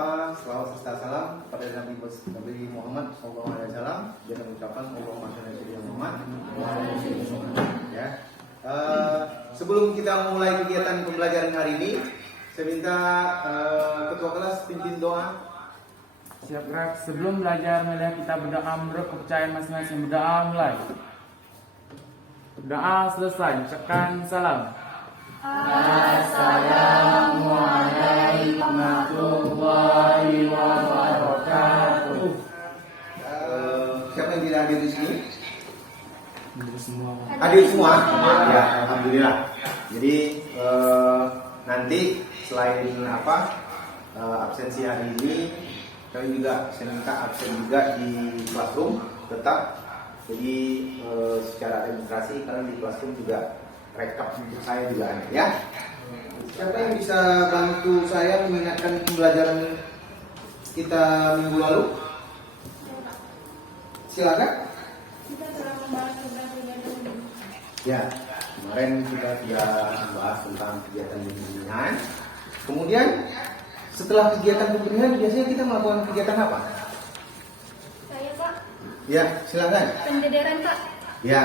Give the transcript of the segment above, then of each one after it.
lupa selawat serta salam pada Nabi Muhammad SAW. Jangan ucapan Allahumma shalli ala Muhammad. Ya. Sebelum kita mulai kegiatan pembelajaran hari ini, saya minta ketua kelas pimpin doa. Siap gerak. Sebelum belajar, melihat kita berdoa menurut kepercayaan masing-masing. Berdoa mulai. Doa selesai. Ucapkan salam. Assalamualaikum warahmatullahi wabarakatuh. Siapa yang tidak hadir di sini? Hadir semua. Hadir semua? Ya, alhamdulillah. Jadi nanti selain absensi hari ini, kami juga saya minta absen juga di classroom tetap. Jadi secara administrasi kalian di classroom juga rekap untuk saya juga ada ya. Siapa yang bisa bantu saya mengingatkan pembelajaran kita minggu lalu? Silakan. Kita telah membahas tentang kegiatan ini. Ya, kemarin kita sudah membahas tentang kegiatan bimbingan. Kemudian setelah kegiatan bimbingan biasanya kita melakukan kegiatan apa? Saya Pak, Ya, silakan. pendederan Pak. Ya,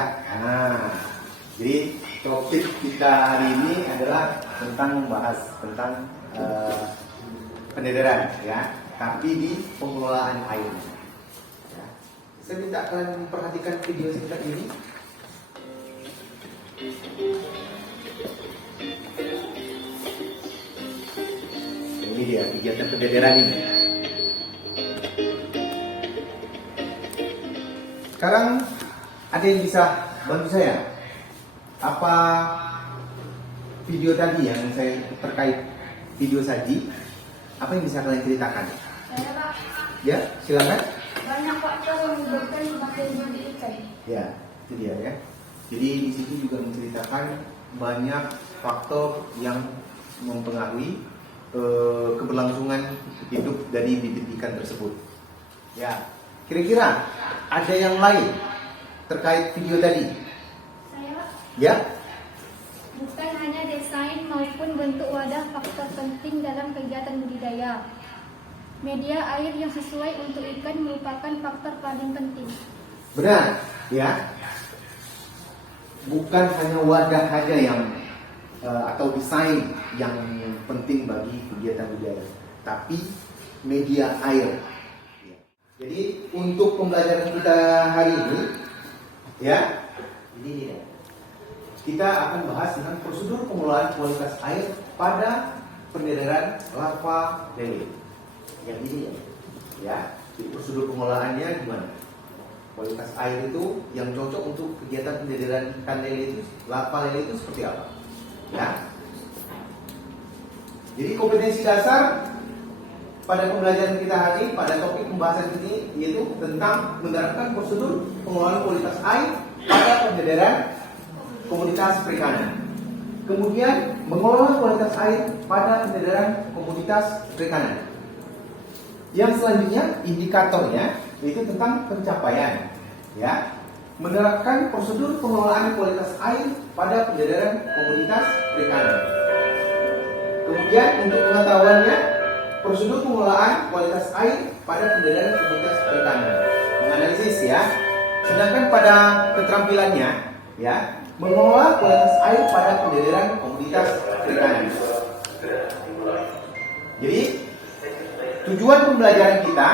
jadi topik kita hari ini adalah tentang membahas tentang pendederan ya, tapi di pengelolaan air. Ya. Saya minta kalian memperhatikan video singkat ini. Ini dia kegiatan pendederan ini. Sekarang ada yang bisa bantu saya? Apa video tadi yang saya terkait video saji? Apa yang bisa kalian ceritakan? Saya Pak, Ya, silakan. banyak faktor yang menyebabkan kematian bumi ikan. Ya, itu dia ya. Jadi di situ juga menceritakan banyak faktor yang mempengaruhi keberlangsungan hidup dari bibit ikan tersebut. Ya, kira-kira ada yang lain terkait video tadi? Saya Pak, Ya, bukan hanya desain maupun bentuk wadah faktor penting dalam kegiatan budidaya. Media air yang sesuai untuk ikan merupakan faktor paling penting. benar ya. Bukan hanya wadah saja yang atau desain yang penting bagi kegiatan budidaya, tapi media air. Jadi untuk pembelajaran kita hari ini, ya, ini dia. Kita akan bahas tentang prosedur pengelolaan kualitas air pada pendederan larva lele. Yang ini ya. Jadi prosedur pengelolaannya gimana? Kualitas air itu yang cocok untuk kegiatan pendederan ikan lele itu, larva lele itu seperti apa? Ya. Jadi kompetensi dasar pada pembelajaran kita hari ini, pada topik pembahasan ini, yaitu tentang menerapkan prosedur pengelolaan kualitas air pada pendederan komoditas perikanan. Kemudian mengelola kualitas air pada pendederan komoditas perikanan. Yang selanjutnya indikatornya yaitu tentang pencapaian, ya. Menerapkan prosedur pengelolaan kualitas air pada pendederan komoditas perikanan. Kemudian untuk pengetahuannya, prosedur pengelolaan kualitas air pada pendederan komoditas perikanan. Menganalisis ya. Sedangkan pada keterampilannya, ya, mengelola kualitas air pada pendederan komoditas perikanan. Jadi tujuan pembelajaran kita,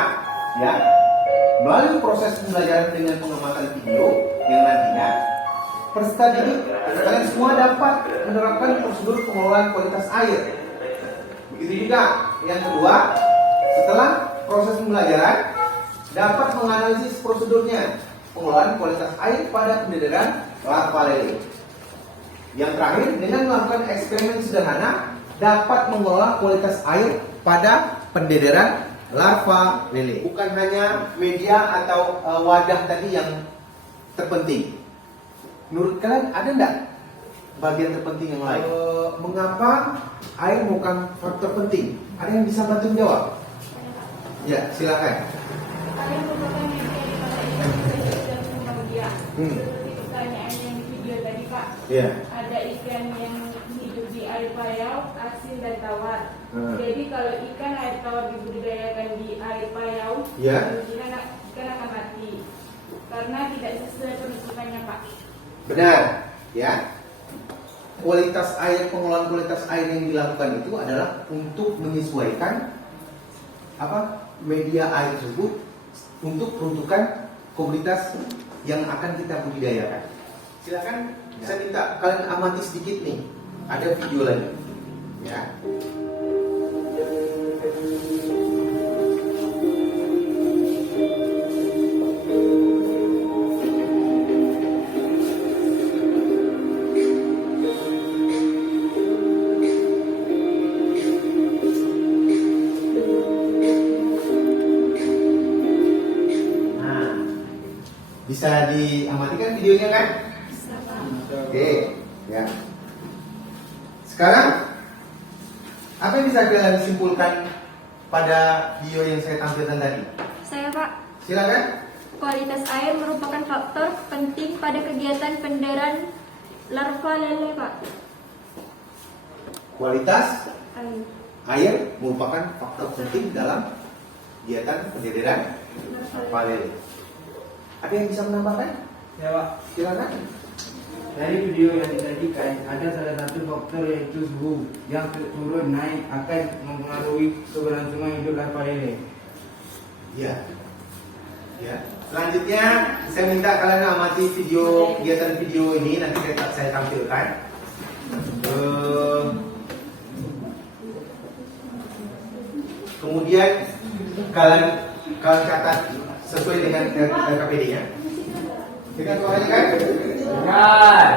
ya, melalui proses pembelajaran dengan pengamatan video yang nantinya peserta didik kalian semua dapat menerapkan prosedur pengelolaan kualitas air. Begitu juga yang kedua, setelah proses pembelajaran dapat menganalisis prosedurnya pengelolaan kualitas air pada pendederan larva lele. Yang terakhir, dengan melakukan eksperimen sederhana dapat mengelola kualitas air pada pendederan larva lele. Bukan hanya media atau wadah tadi yang terpenting. Menurut kalian ada enggak bagian terpenting yang lain? Mengapa air bukan faktor penting? Ada yang bisa bantu menjawab? Ya, silakan. Air merupakan media di mana ikan bisa hidup dan kemudian. Seperti pertanyaan yang di video tadi Pak. Ya. Ada ikan yang hidup di air payau, asin dan tawar. Jadi kalau ikan air tawar dibudidayakan di air payau, Ya. kemungkinan ikan akan mati karena tidak sesuai peruntukannya, Pak. Benar, ya. Kualitas air, pengelolaan kualitas air yang dilakukan itu adalah untuk menyesuaikan media air tersebut untuk peruntukan komunitas yang akan kita budidayakan. Silakan, saya minta kalian amati sedikit nih. Ada video lagi, ya. Bisa diamati kan videonya kan? Oke, ya. Sekarang apa yang bisa kalian simpulkan pada video yang saya tampilkan tadi? Saya Pak, Silakan. kualitas air merupakan faktor penting pada kegiatan penderan larva lele Pak. Kualitas Air. air merupakan faktor penting dalam kegiatan penderan larva lele. Ada yang bisa menambahkan? Ya, Pak. Silakan. Dari video yang disajikan, ada salah satu faktor yaitu suhu yang turun naik akan mempengaruhi keberlangsungan hidup larva lele. Ya. Ya. Selanjutnya saya minta kalian amati video kegiatan video ini, nanti saya tampilkan. Kemudian kalian catat sesuai dengan RKPD-nya. Dengan suaranya kan? Kan.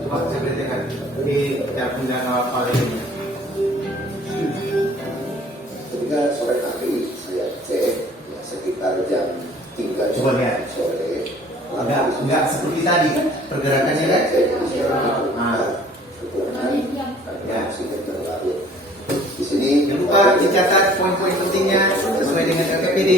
Coba saya perhatikan di cara apa ini. Ketika sore hari saya cek ya, sekitar jam 3 Coba lihat. sore. Enggak seperti tadi pergerakannya kan? Ya. Di sini Jangan lupa dicatat poin-poin pentingnya sesuai dengan RKPD.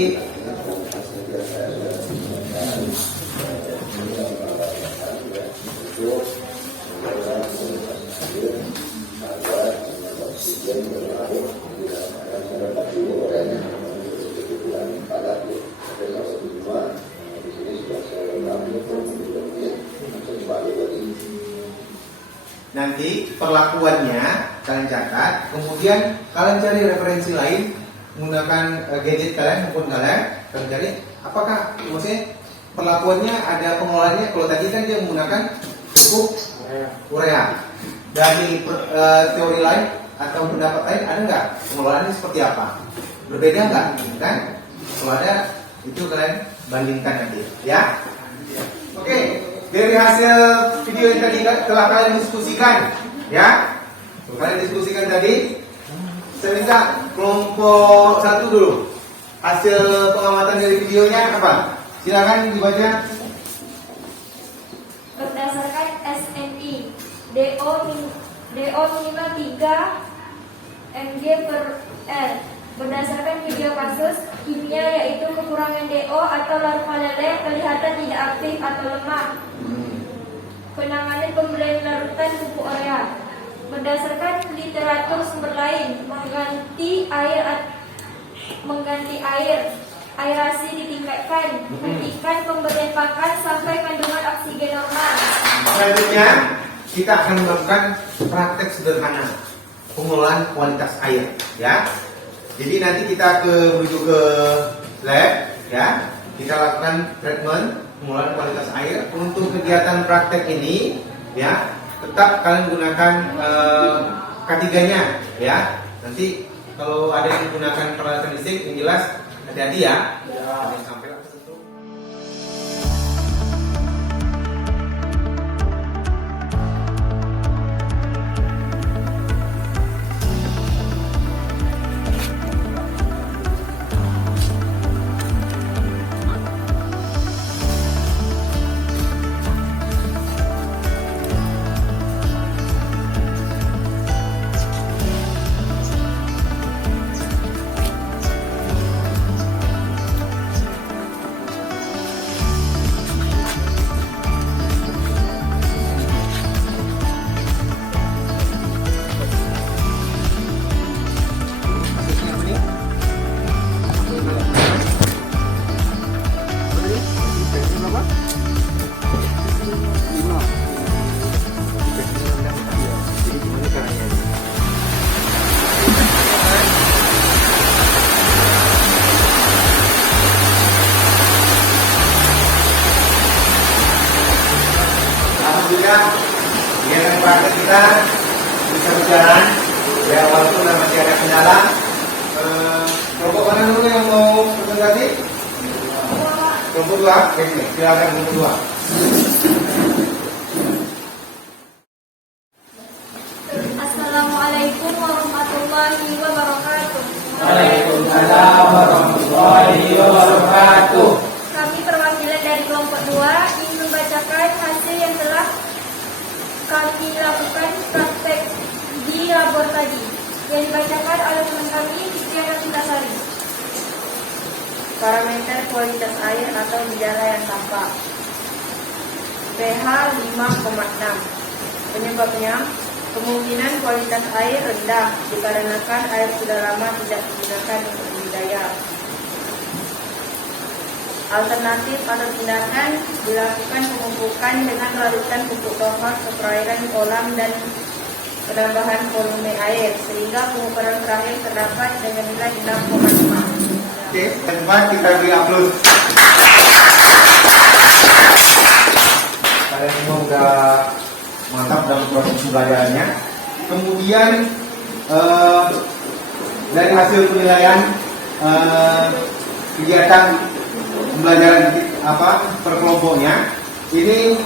Nanti perlakuannya kalian catat, kemudian kalian cari referensi lain menggunakan gadget kalian maupun kalian cari apakah maksudnya perlakuannya ada pengelolaannya. Kalau tadi kan dia menggunakan pupuk urea. Dari teori lain atau pendapat lain ada nggak pengelolaannya seperti apa? Berbeda nggak? Kan? Kalau ada itu kalian bandingkan nanti, ya. Oke. Dari hasil video yang tadi telah kalian diskusikan, ya, kalian diskusikan tadi. Saya minta kelompok 1 dulu. Hasil pengamatan dari videonya apa? Silakan dibaca. Berdasarkan SNI, DO minimal 3 mg per L. Berdasarkan video kasus kimia yaitu kekurangan DO atau larva lele kelihatan tidak aktif atau lemah. Penanganan pemberian larutan pupuk urea. Berdasarkan literatur sumber lain, mengganti aerasi ditingkatkan, hentikan pemberian pakan sampai kandungan oksigen normal. Selanjutnya kita akan melakukan praktek sederhana pengelolaan kualitas air, ya. Jadi nanti kita menuju ke lab, ya. Kita lakukan treatment pengelolaan kualitas air. Untuk kegiatan praktek ini, ya, tetap kalian gunakan K3-nya, ya. Nanti kalau ada yang menggunakan peralatan listrik, yang jelas hati-hati ya. Jangan sampai tersentuh. berjalan. Ya, walaupun masih ada kendala. Kelompok mana dulu yang mau presentasi? Kelompok 2, oke, silakan kelompok 2. Assalamualaikum warahmatullahi wabarakatuh. Waalaikumsalam warahmatullahi wabarakatuh. Kami perwakilan dari kelompok 2 ingin membacakan hasil yang telah kami lakukan praktek di labor tadi, yang dibacakan oleh teman kami Fitriana Sintasari. Parameter kualitas air atau gejala yang tampak. pH 5,6. Penyebabnya, kemungkinan kualitas air rendah dikarenakan air sudah lama tidak digunakan untuk budidaya. Alternatif atau tindakan dilakukan pemupukan dengan larutan pupuk tohor ke perairan kolam dan penambahan volume air sehingga pengukuran terakhir terdapat dengan nilai 6,5. Oke, teman kita beri aplaus. Kalian semua udah mantap dalam proses pembelajarannya. Kemudian dari hasil penilaian kegiatan pembelajaran per kelompoknya, ini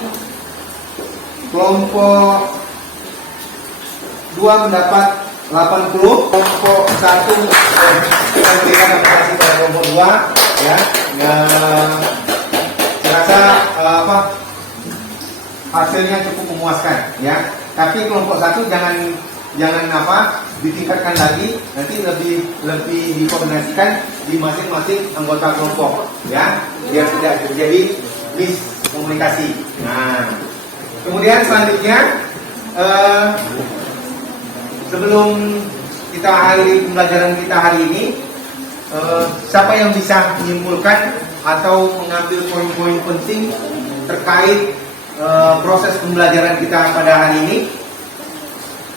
kelompok 2 mendapat 80, kelompok 1 kita berikan apresiasi pada kelompok 2 ya. Saya rasa hasilnya cukup memuaskan ya. Tapi kelompok 1 jangan ditingkatkan lagi, nanti lebih dikoordinasikan di masing-masing anggota kelompok ya, biar tidak terjadi miskomunikasi. Nah, kemudian selanjutnya sebelum kita akhiri pembelajaran kita hari ini, siapa yang bisa menyimpulkan atau mengambil poin-poin penting terkait proses pembelajaran kita pada hari ini?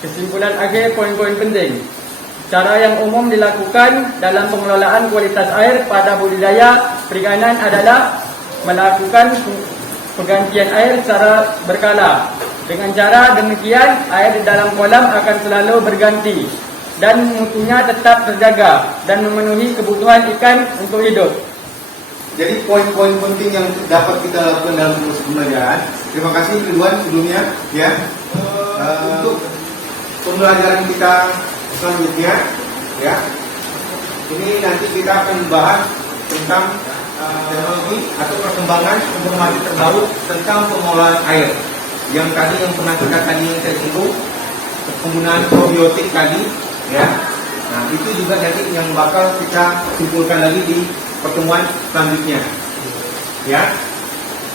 Kesimpulan AG poin-poin penting. Cara yang umum dilakukan dalam pengelolaan kualitas air pada budidaya perikanan adalah melakukan penggantian air secara berkala. Dengan cara demikian, air di dalam kolam akan selalu berganti dan mutunya tetap terjaga dan memenuhi kebutuhan ikan untuk hidup. Jadi poin-poin penting yang dapat kita lakukan dalam proses pembelajaran. Terima kasih Ridwan sebelumnya ya. Untuk pembelajaran kita selanjutnya ya, ini nanti kita akan membahas tentang teknologi atau perkembangan informasi terbaru tentang pengolahan air. Yang tadi yang pernah kita saya singgung, penggunaan probiotik tadi ya. Nah, itu juga nanti yang bakal kita simpulkan lagi di pertemuan selanjutnya ya.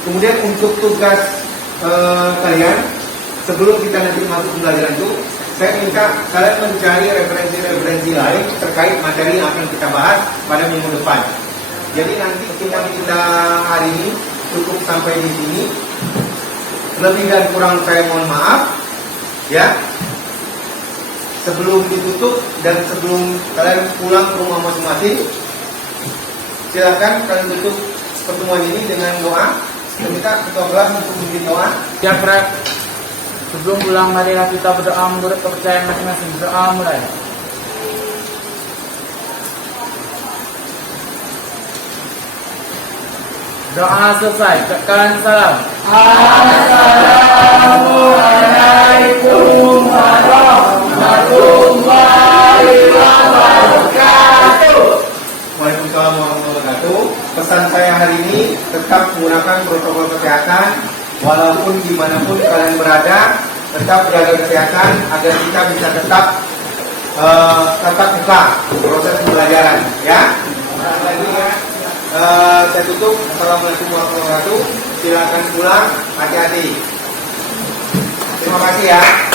Kemudian untuk tugas kalian sebelum kita nanti masuk pembelajaran itu, saya minta kalian mencari referensi-referensi lain terkait materi yang akan kita bahas pada minggu depan. Jadi nanti kita hari ini cukup sampai di sini. Lebih dan kurang saya mohon maaf ya. Sebelum ditutup dan sebelum kalian pulang ke rumah masing-masing, silakan kalian tutup pertemuan ini dengan doa. Saya minta ketua kelas untuk memimpin doa. Ya, sebelum pulang marilah kita berdoa menurut kepercayaan masing-masing. Berdoa mulai. Doa selesai. Ucapkan salam. Assalamualaikum warahmatullahi wabarakatuh. Waalaikumsalam warahmatullahi wabarakatuh. Pesan saya hari ini tetap menggunakan protokol kesehatan. Walaupun dimanapun kalian berada, tetap jaga kesehatan agar kita bisa tetap muka proses pembelajaran ya. Saya tutup. Assalamualaikum warahmatullahi wabarakatuh. Silakan pulang, hati-hati. Terima kasih ya.